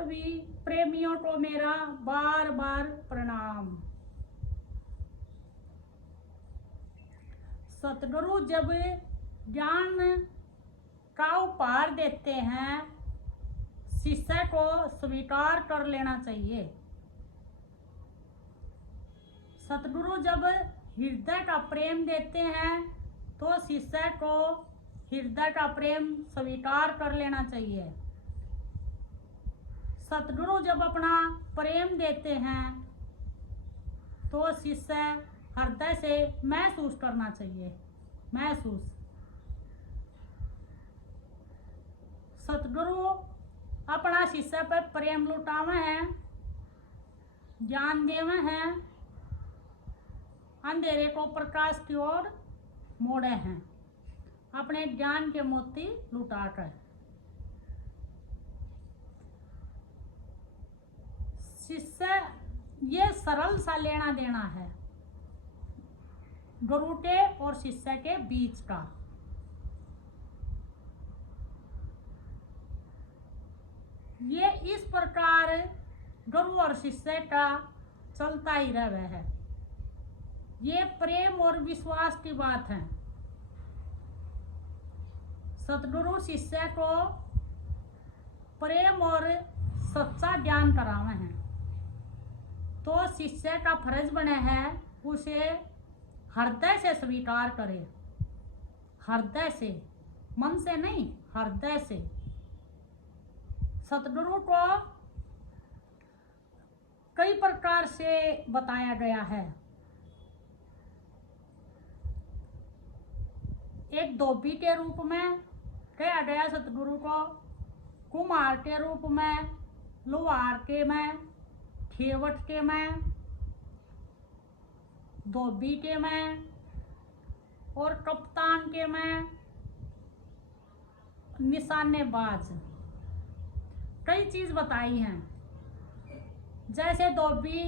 सभी प्रेमियों को मेरा बार बार प्रणाम। सतगुरु जब ज्ञान का उपहार देते हैं, शिष्य को स्वीकार कर लेना चाहिए। सतगुरु जब हृदय का प्रेम देते हैं तो शिष्य को हृदय का प्रेम स्वीकार कर लेना चाहिए। सतगुरु जब अपना प्रेम देते हैं तो शिष्य हृदय से महसूस करना चाहिए। सतगुरु अपना शिष्य पर प्रेम लुटावे हैं, ज्ञान देवे हैं, अंधेरे को प्रकाश की ओर मोड़े हैं, अपने ज्ञान के मोती लुटाकर। शिष्य ये सरल सा लेना देना है गुरु के और शिष्य के बीच का। ये इस प्रकार गुरु और शिष्य का चलता ही रहे है। ये प्रेम और विश्वास की बात है। सतगुरु शिष्य को प्रेम और सच्चा ज्ञान करावे हैं तो शिष्य का फर्ज बने है उसे हृदय से स्वीकार करे। हृदय से, मन से नहीं, हृदय से। सतगुरु को कई प्रकार से बताया गया है। एक धोबी के रूप में कहा गया सतगुरु को, कुम्हार के रूप में, लोहार के में, खेवट के में, धोबी के में और कप्तान के में, निशानेबाज। कई चीज बताई हैं। जैसे धोबी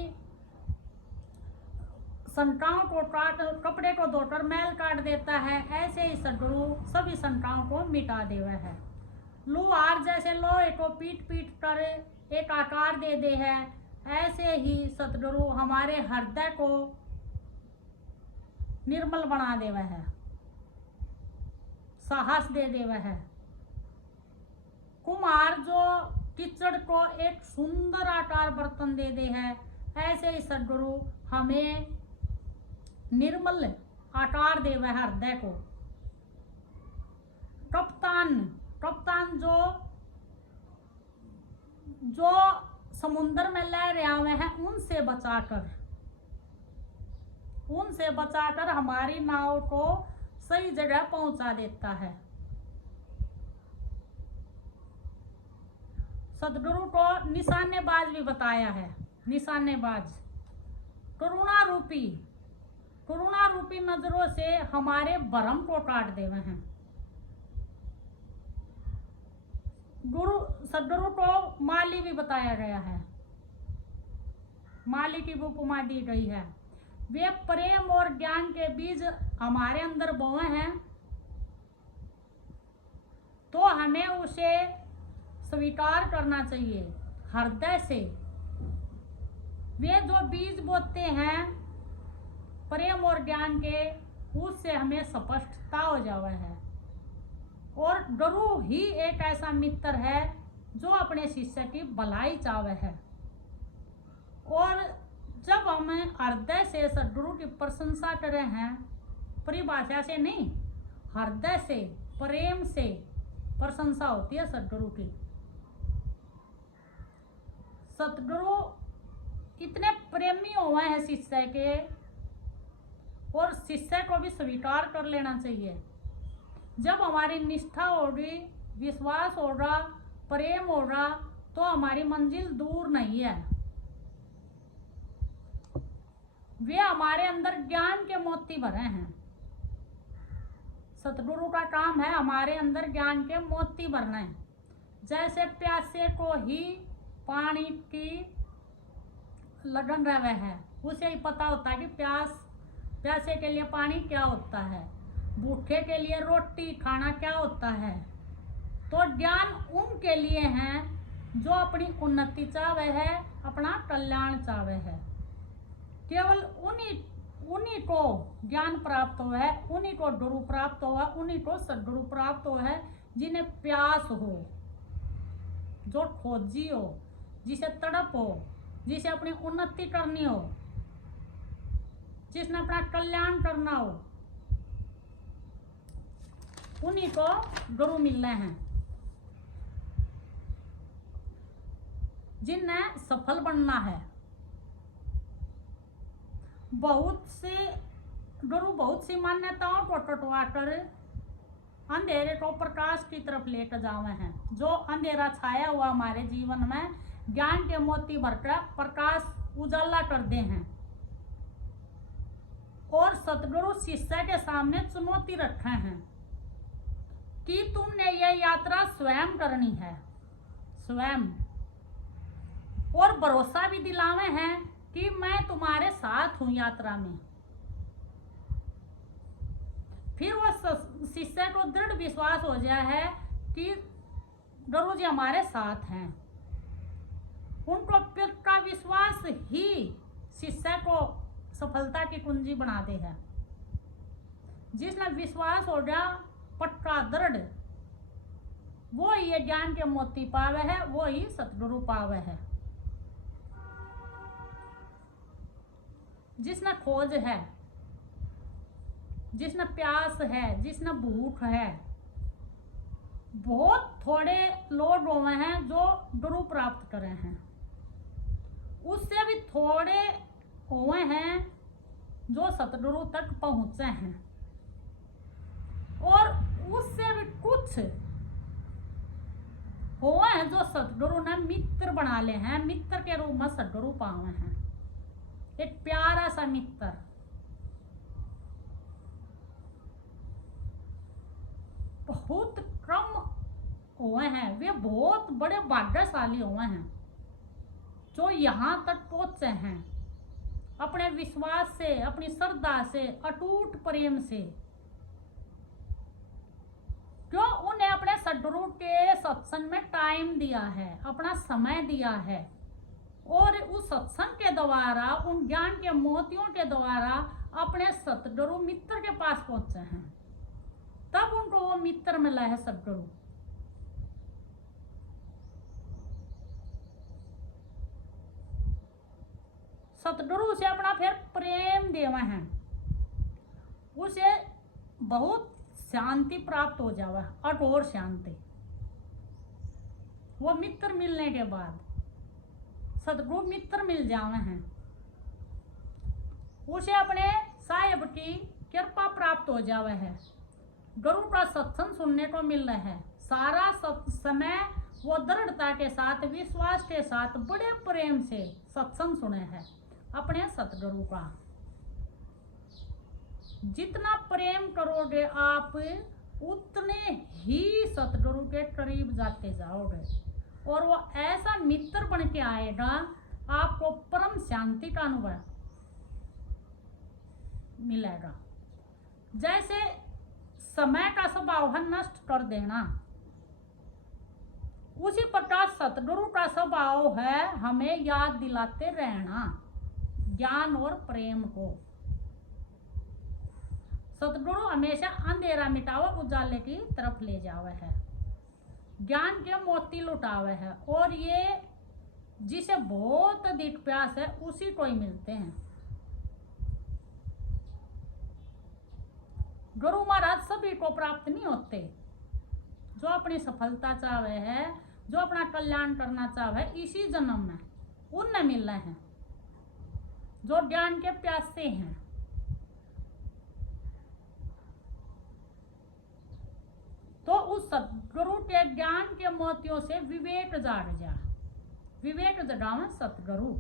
शंकाओं को काट, कपड़े को धोकर मैल काट देता है, ऐसे ही सतगुरु सभी शंकाओं को मिटा देवे है। लोहार जैसे लोहे को पीट पीट कर एक आकार दे दे है, ऐसे ही सतगुरु हमारे हृदय को निर्मल बना देवे है, साहस दे देवे है। कुम्हार जो कीचड़ को एक सुंदर आकार बर्तन दे दे है, ऐसे ही सतगुरु हमें निर्मल आकार देवे है हृदय को। कप्तान जो समुद्र में लहरें आवे हैं, उनसे बचाकर हमारी नाव को सही जगह पहुंचा देता है। सतगुरु को निशानेबाज भी बताया है। निशानेबाज करुणा रूपी नजरों से हमारे भरम को काट देवे हैं। सतगुरु को माली भी बताया गया है। माली की उपमा दी गई है। वे प्रेम और ज्ञान के बीज हमारे अंदर बोए हैं तो हमें उसे स्वीकार करना चाहिए हृदय से। वे जो बीज बोते हैं प्रेम और ज्ञान के, उससे हमें स्पष्टता हो जावे है। और गुरु ही एक ऐसा मित्र है जो अपने शिष्य की भलाई चावे है। और जब हम हृदय से सतगुरु की प्रशंसा करें हैं, परिभाषा से नहीं, हृदय से, प्रेम से प्रशंसा होती है सतगुरु की। सतगुरु इतने प्रेमी हुए हैं शिष्य के, और शिष्य को भी स्वीकार कर लेना चाहिए। जब हमारी निष्ठा होगी, विश्वास होगा, प्रेम होगा, तो हमारी मंजिल दूर नहीं है। वे हमारे अंदर ज्ञान के मोती भरे हैं। सतगुरु का काम है हमारे अंदर ज्ञान के मोती भरना है। जैसे प्यासे को ही पानी की लगन रहे है, उसे ही पता होता है कि प्यासे के लिए पानी क्या होता है, भूखे के लिए रोटी खाना क्या होता है। तो ज्ञान उनके लिए है जो अपनी उन्नति चाहे है, अपना कल्याण चाहे है। केवल उन्हीं को ज्ञान प्राप्त हुआ है, उन्हीं को गुरु प्राप्त हुआ, उन्हीं को सदगुरु प्राप्त हुआ है जिन्हें प्यास हो, जो खोजी हो, जिसे तड़प हो, जिसे अपनी उन्नति करनी हो, जिसने अपना कल्याण करना हो, उन्हीं को गुरु मिलने हैं। जिन्हें सफल बनना है, बहुत सी मान्यताओं को टटवाकर अंधेरे को प्रकाश की तरफ लेकर जावे हैं। जो अंधेरा छाया हुआ हमारे जीवन में, ज्ञान के मोती भरकर प्रकाश उजाला कर दे हैं। और सतगुरु शिष्य के सामने चुनौती रखे हैं कि तुमने यह यात्रा स्वयं करनी है, स्वयं, और भरोसा भी दिलावे हैं कि मैं तुम्हारे साथ हूं यात्रा में। फिर वो शिष्य को दृढ़ विश्वास हो गया है कि गुरु जी हमारे साथ हैं। उनको पक्का विश्वास ही शिष्य को सफलता की कुंजी बनाते हैं। जिसने विश्वास हो गया पक्का दृढ़, वो ये ज्ञान के मोती पावे है, वो ही सतगुरु पावे है। जिसने खोज है, जिसने प्यास है, जिसने भूख है, बहुत थोड़े लोग हुए हैं जो गुरु प्राप्त करे हैं। उससे भी थोड़े हुए हैं जो सतगुरु तक पहुंचे हैं, और उससे भी कुछ हुए हैं जो सतगुरु ने मित्र बना ले हैं, मित्र के रूप में सतगुरु पावे हैं। एक प्यारा सा मित्र, बहुत कम हुए हैं, वे बहुत बड़े भाग्यशाली हुए हैं जो यहाँ तक पहुंचे हैं अपने विश्वास से, अपनी श्रद्धा से, अटूट प्रेम से। क्यों? उन्हें अपने सदगुरु के सत्संग में टाइम दिया है, अपना समय दिया है, और उस सत्संग के द्वारा, उन ज्ञान के मोतियों के द्वारा अपने सतगुरु मित्र के पास पहुंचे हैं। तब उनको वो मित्र मिला है, सतगुरु। सतगुरु से अपना फिर प्रेम देवा है, उसे बहुत शांति प्राप्त हो जावा, अघोर शांति। वो मित्र मिलने के बाद सतगुरु मित्र मिल जावे हैं, उसे अपने साहिब की कृपा प्राप्त हो जावे है। गुरु का सत्संग सुनने को मिल रहा है। सारा समय वो दृढ़ता के साथ, विश्वास के साथ, बड़े प्रेम से सत्संग सुने हैं अपने सतगुरु का। जितना प्रेम करोगे आप, उतने ही सतगुरु के करीब जाते जाओगे, और वो ऐसा मित्र बन के आएगा, आपको परम शांति का अनुभव मिलेगा। जैसे समय का स्वभाव है नष्ट कर देना, उसी प्रकार सतगुरु का स्वभाव है हमें याद दिलाते रहना ज्ञान और प्रेम को। सतगुरु हमेशा अंधेरा मिटावे, उजाले की तरफ ले जावे है, ज्ञान के मोती लुटावे है, और ये जिसे बहुत अधिक प्यास है उसी को ही मिलते हैं। गुरु महाराज सभी को प्राप्त नहीं होते। जो अपनी सफलता चाहे है, जो अपना कल्याण करना चाहे इसी जन्म में, उनने मिल रहे हैं जो ज्ञान के प्यासे हैं। तो उस सतगुरु के ज्ञान के मोतियों से विवेक जाग जा, विवेक जगावे सतगुरु।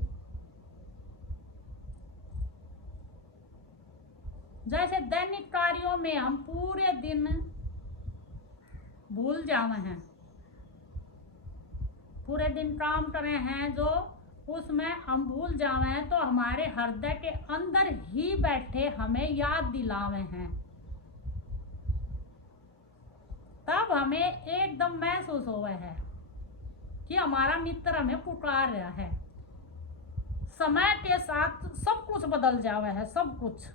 जैसे दैनिक कार्यों में हम पूरे दिन भूल जावे हैं, पूरे दिन काम करे हैं, जो उसमें हम भूल जावे हैं, तो हमारे हृदय के अंदर ही बैठे हमें याद दिलावे हैं। तब हमें एकदम महसूस हुआ है कि हमारा मित्र हमें पुकार रहा है। समय के साथ सब कुछ बदल जावे है, सब कुछ।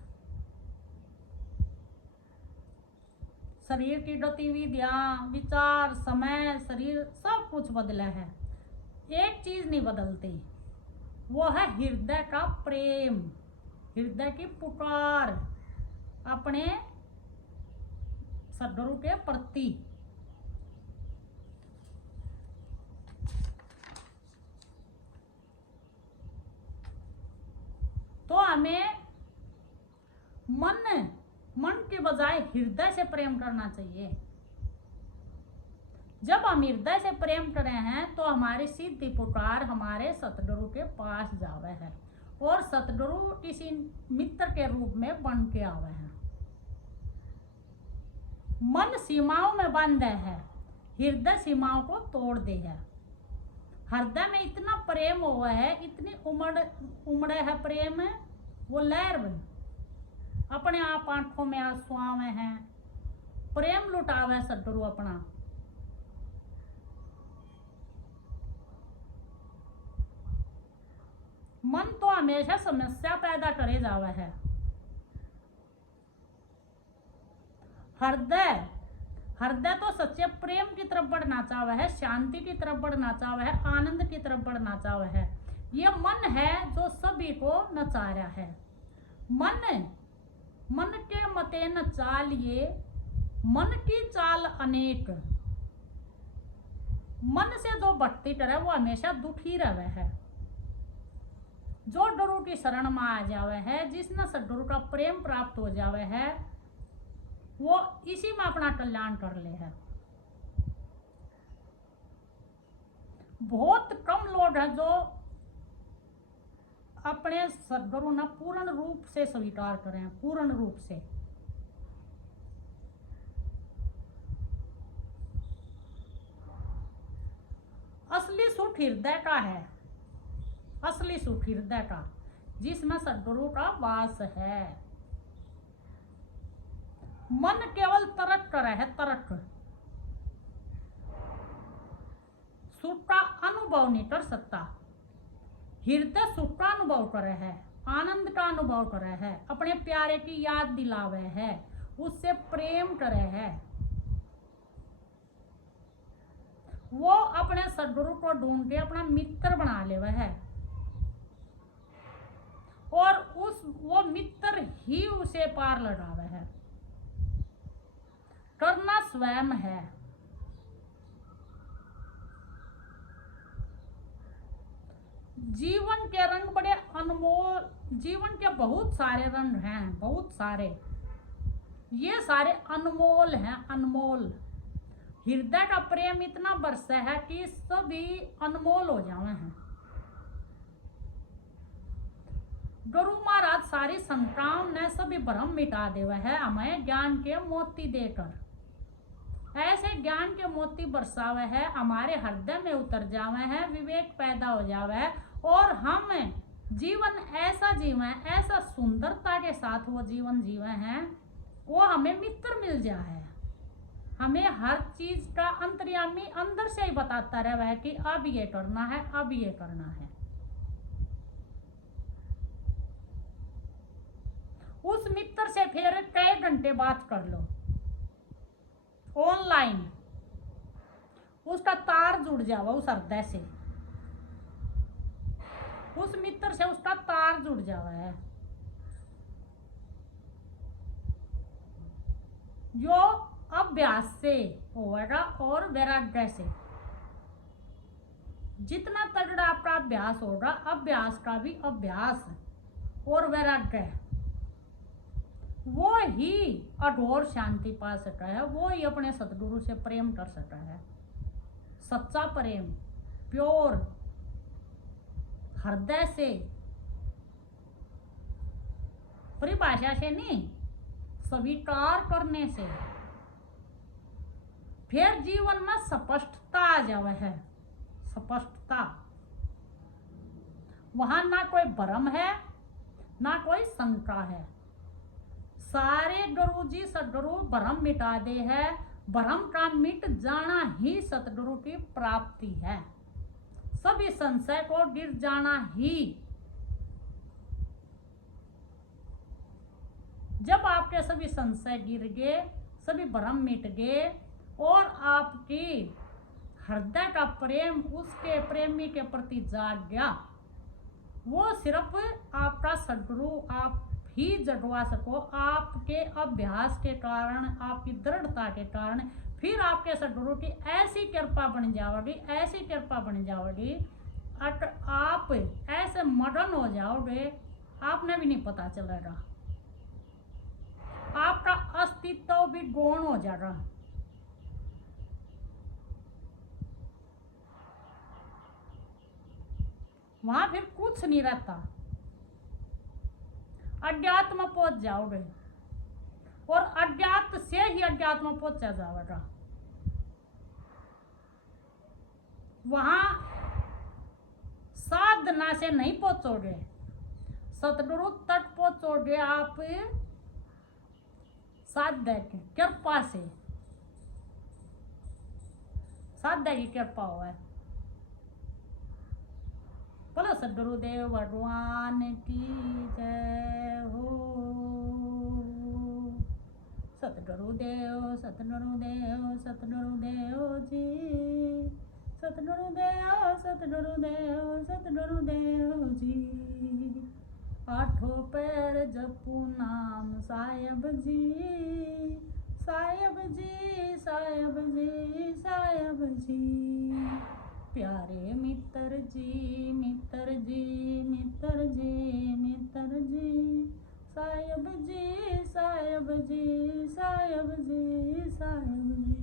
शरीर की गतिविधियां, विचार, समय, शरीर सब कुछ बदला है। एक चीज नहीं बदलती, वो है हृदय का प्रेम, हृदय की पुकार अपने सद्गुरु के प्रति। तो हमें मन के बजाय हृदय से प्रेम करना चाहिए। जब हम हृदय से प्रेम कर रहे हैं तो हमारी सीधी पुकार हमारे सतगुरु के पास जावे है और सतगुरु किसी मित्र के रूप में बन के आवे है। मन सीमाओं में बंद है, हृदय सीमाओं को तोड़ दे है। हृदय में इतना प्रेम हुआ है, इतनी उमड़े है प्रेम है, वो लहर बन अपने आप आंखों में आंसू आवे हैं, प्रेम लुटावे सतगुरु अपना। मन तो हमेशा समस्या पैदा करे जावे है। हृदय तो सच्चे प्रेम की तरफ बढ़ना चाहता है, शांति की तरफ बढ़ना चाहता है, आनंद की तरफ बढ़ना चाहता है। ये मन है जो सभी को नचा रहा है। मन के मते न चालिए, मन की चाल अनेक। मन से जो भटती करे वो हमेशा दुखी रहे है। जो गुरु की शरण में आ जावे है, जिसने सद्गुरु का प्रेम प्राप्त हो जावे है, वो इसी में अपना कल्याण कर ले है। बहुत कम लोग हैं जो अपने सद्गुरु ने पूर्ण रूप से स्वीकार करें, पूर्ण रूप से। असली सुख हृदय का है, असली सुख हृदय का, जिसमें सद्गुरु का वास है। मन केवल तर्क करे है, तर्क। सुख का अनुभव नहीं कर सकता। हृदय सुख का अनुभव करे है, आनंद का अनुभव करे है, अपने प्यारे की याद दिलावे है, उससे प्रेम करे है। वो अपने सद्गुरु को ढूंढ के अपना मित्र बना लेवे है और वो मित्र ही उसे पार लगावे है। करना स्वयं है। जीवन के रंग बड़े अनमोल, जीवन के बहुत सारे रंग हैं, बहुत सारे, ये सारे अनमोल हैं, अनमोल। हृदय का प्रेम इतना बरसा है कि सभी अनमोल हो जावे हैं। गुरु महाराज सारी शंकाओं ने सभी भ्रम मिटा देवे है, हमें ज्ञान के मोती देकर। ऐसे ज्ञान के मोती बरसावे है, हमारे हृदय में उतर जावे हैं, विवेक पैदा हो जावे है और हम जीवन ऐसा जीवे, ऐसा सुंदरता के साथ वो जीवन जीवे हैं, वो हमें मित्र मिल जाए है। हमें हर चीज का अंतर्यामी अंदर से ही बताता रहे है कि अब ये करना है, अब ये करना है। उस मित्र से फिर कई घंटे बात कर लो ऑनलाइन, उसका तार जुड़ जावा उस हृदय से, उस मित्र से उसका तार जुड़ जावा है। जो अभ्यास से होगा और वैराग्य से, जितना तगड़ा आपका अभ्यास होगा, अभ्यास का भी अभ्यास और वैराग्य, वो ही अघोर शांति पा सका है, वो ही अपने सतगुरु से प्रेम कर सका है। सच्चा प्रेम, प्योर, हृदय से, परिभाषा से नहीं, स्वीकार करने से, फिर जीवन में स्पष्टता आ जावे है। स्पष्टता, वहां ना कोई भ्रम है, ना कोई शंका है। सारे गुरु जी सतगुरु भ्रम मिटा दे है। भ्रम का मिट जाना ही सतगुरु की प्राप्ति है। सभी संशय को गिर जाना ही। जब आपके सभी संशय गिर गए, सभी भ्रम मिट गए और आपकी हृदय का प्रेम उसके प्रेमी के प्रति जाग गया, वो सिर्फ आपका सदगुरु आप ही जगवा सको। आपके अभ्यास के कारण, आपकी दृढ़ता के कारण फिर आपके सदगुरु की ऐसी कृपा बन जाओगी, ऐसी कृपा बन जाओगी, आप ऐसे मगन हो जाओगे, आपने भी नहीं पता चलेगा। आपका अस्तित्व भी गौण हो जाएगा। वहां फिर कुछ नहीं रहता, अध्यात्म पहुंच जाओगे और अज्ञात से ही अध्यात्म पहुंचा जाएगा। वहां साधना से नहीं पहुंचोगे, सतगुरु तक पहुंचोगे आप साध्य की कृपा से। साध्य की कृपा हुआ है। बोलो सदगुरुदेव भगवान की जय हो। सतगुरुदेव सतगुरुदेव सतगुरुदेव जी, सतगुरुदेव सतगुरुदेव सतगुरुदेव जी। आठों पैर जपू नाम साहेब जी, साहेब जी साहेब जी साहेब जी। प्यारे मित्र जी मित्र जी मित्र जी मित्र जी, साहेब जी साहेब जी साहेब जी साहेब जी।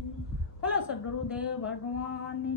बोलो सदगुरुदेव भगवान